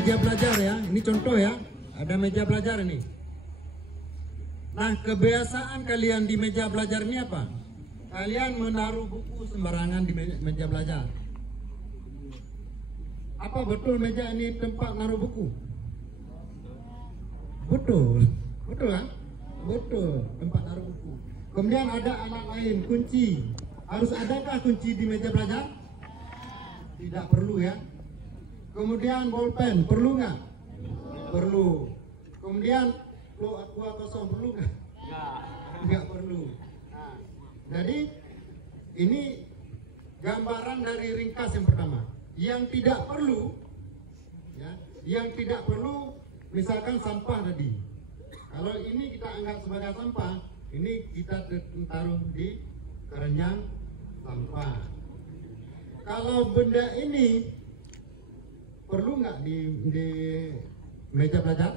meja belajar ya. Ini contoh ya. Ada meja belajar ini. Nah, kebiasaan kalian di meja belajar ini apa? Kalian menaruh buku sembarangan di meja belajar. Apa betul meja ini tempat naruh buku? Betul. Betul kan? Betul, tempat naruh buku. Kemudian ada alat lain, kunci. Harus adakah kunci di meja belajar? Tidak perlu ya. Kemudian bolpen, perlu nggak? Perlu. Kemudian aqua kosong, perlu nggak? Nggak perlu. Nah, jadi ini gambaran dari ringkas yang pertama. Yang tidak perlu, ya, yang tidak perlu, misalkan sampah tadi. Kalau ini kita anggap sebagai sampah, ini kita taruh di keranjang sampah. Kalau benda ini perlu nggak di meja belajar?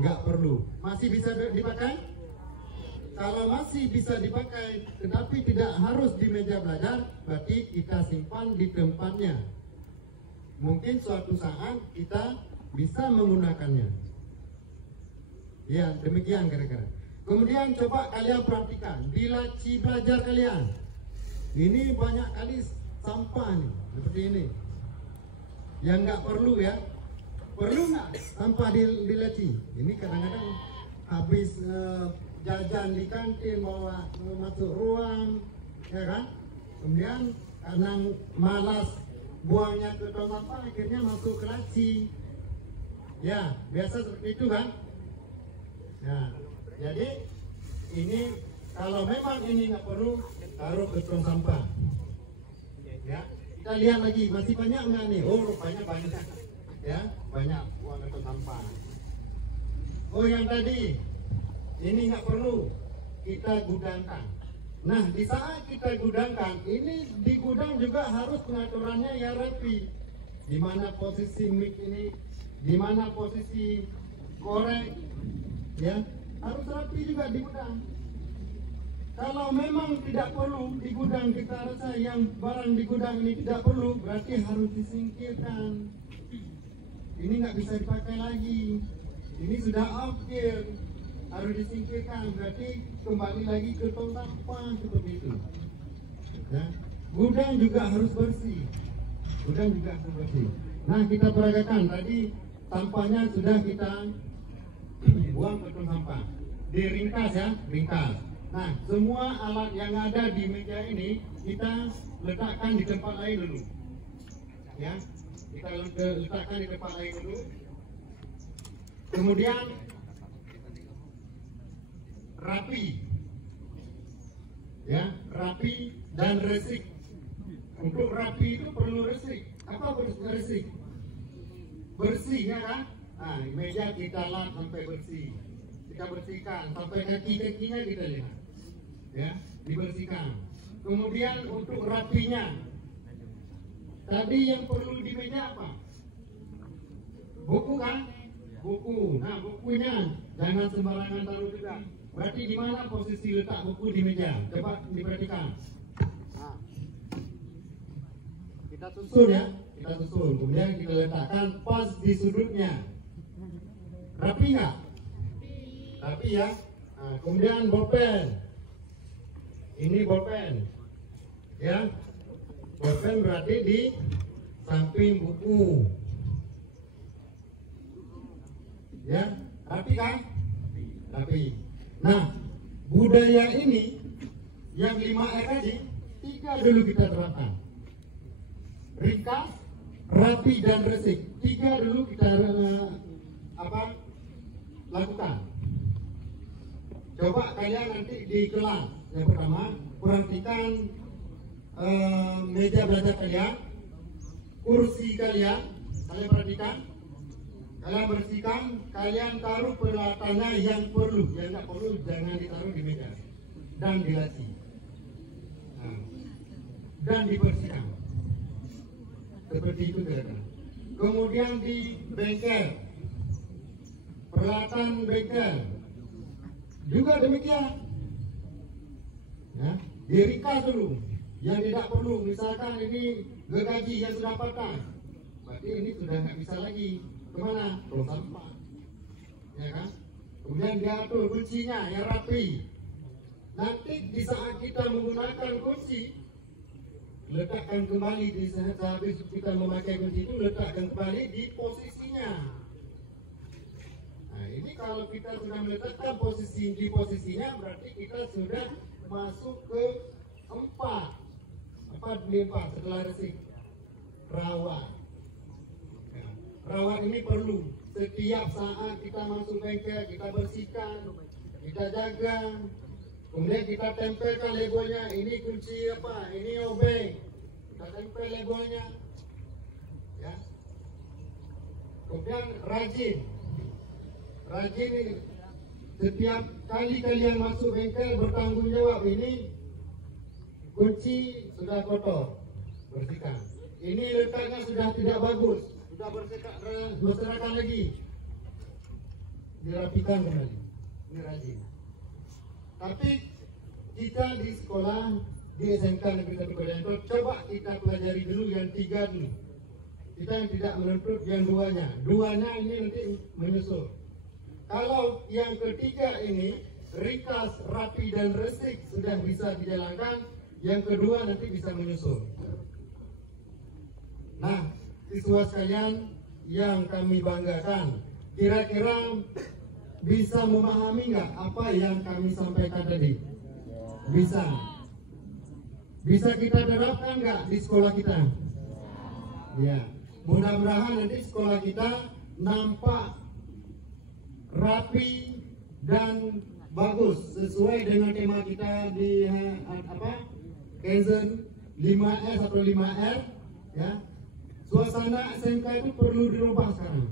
Nggak perlu. Masih bisa dipakai? Kalau masih bisa dipakai, tetapi tidak harus di meja belajar, berarti kita simpan di tempatnya. Mungkin suatu saat kita bisa menggunakannya. Ya, demikian kira-kira. Kemudian coba kalian perhatikan di laci belajar kalian. Ini banyak kali sampah nih, seperti ini. Yang nggak perlu ya. Perlu nggak sampah di laci? Ini kadang-kadang habis jajan di kantin bawa masuk ruang, ya kan? Kemudian karena malas buangnya ke tong sampah, akhirnya masuk ke laci. Ya, biasa seperti itu kan? Nah, jadi ini kalau memang ini nggak perlu, taruh ke tong sampah. Ya, kita lihat lagi masih banyak nggak nih? Oh, rupanya banyak. Ya, banyak buang ke tong sampah. Oh, yang tadi ini nggak perlu, kita gudangkan. Nah, di saat kita gudangkan, ini di gudang juga harus pengaturannya ya rapi. Di mana posisi mic ini, di mana posisi korek, ya harus rapi juga di gudang. Kalau memang tidak perlu di gudang, kita rasa yang barang di gudang ini tidak perlu, berarti harus disingkirkan. Ini nggak bisa dipakai lagi. Ini sudah akhir, harus disingkirkan. Berarti kembali lagi ke tong sampah seperti itu. Ya. Gudang juga harus bersih. Gudang juga harus bersih. Nah, kita peragakan tadi sampahnya sudah kita buang ke tong sampah. Diringkas ya, ringkas. Nah, semua alat yang ada di meja ini kita letakkan di tempat lain dulu. Ya, kita letakkan di tempat lain dulu. Kemudian rapi, ya, rapi dan resik. Untuk rapi itu perlu resik. Apa resik? Bersih ya kan? Nah, meja kita lap sampai bersih. Kita bersihkan sampai kaki-kakinya kita lihat, ya, dibersihkan. Kemudian untuk rapinya, tadi yang perlu di meja apa? Buku kan? Buku. Nah, bukunya jangan sembarangan taruh juga. Berarti di mana posisi letak buku di meja? Coba diperhatikan. Nah, kita susun ya, kita susun. Kemudian kita letakkan pas di sudutnya. Rapi nggak? Rapi ya. Nah, kemudian bolpen. Ini bolpen, ya. Bolpen berarti di samping buku. Ya, rapi kan? Rapi. Nah, budaya ini yang 5R tadi, 3 dulu kita terapkan. Ringkas, rapi dan resik. 3 dulu kita lakukan. Coba kalian nanti di kelas yang pertama perhatikan meja belajar kalian, kursi kalian perhatikan. Kalian bersihkan, kalian taruh peralatannya yang perlu, yang tidak perlu jangan ditaruh di meja dan di laci. Nah, dan dibersihkan. Seperti itu kira-kira. Kemudian di bengkel, peralatan bengkel juga demikian. Ya, diringkas dulu. Yang tidak perlu, misalkan ini gergaji yang sudah patah, berarti ini sudah nggak bisa lagi. kemana? Tong sampah, ya kan? Kemudian diatur kuncinya yang rapi. Nanti di saat kita menggunakan kunci, letakkan kembali di saat habis kita memakai kunci itu, letakkan kembali di posisinya. Nah, ini kalau kita sudah meletakkan di posisinya, berarti kita sudah masuk ke 4 setelah resik. Rawat. Rawat ini perlu setiap saat kita masuk bengkel, kita bersihkan, kita jaga. Kemudian kita tempelkan labelnya, ini kunci apa, ini obeng, kita tempel labelnya, ya. Kemudian rajin ini, setiap kali kalian masuk bengkel bertanggung jawab, ini kunci sudah kotor, bersihkan. Ini letaknya sudah tidak bagus, sudah berserakan lagi, dirapikan kembali. Ini rajin. Tapi kita di sekolah di SMK Negeri 1 Kaliantor, coba kita pelajari dulu yang 3 dulu. Kita yang tidak menuntut yang duanya ini nanti menyusul. Kalau yang ketiga ini ringkas, rapi dan resik sudah bisa dijalankan, yang kedua nanti bisa menyusul. Nah, siswa sekalian yang kami banggakan, kira-kira bisa memahami nggak apa yang kami sampaikan tadi? Bisa. Bisa kita terapkan nggak di sekolah kita? Ya. Mudah-mudahan nanti sekolah kita nampak rapi dan bagus sesuai dengan tema kita di Kaizen 5S atau 5R, ya. Suasana SMK itu perlu dirubah sekarang.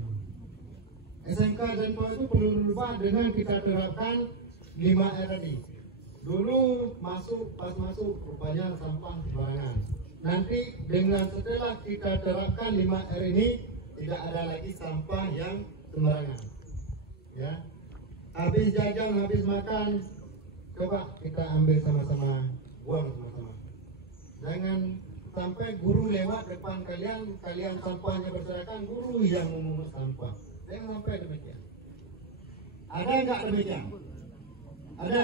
SMK dan PAUD itu perlu dirubah dengan kita terapkan 5R tadi. Dulu pas masuk rupanya sampah sembarangan. Nanti dengan setelah kita terapkan 5R ini, tidak ada lagi sampah yang sembarangan. Ya. Habis jajan, habis makan, coba kita ambil sama-sama, buang sama-sama. Jangan sampai guru lewat depan kalian sampahnya berserakan, guru yang memungut sampah. Jangan sampai demikian. Ada nggak demikian? Ada.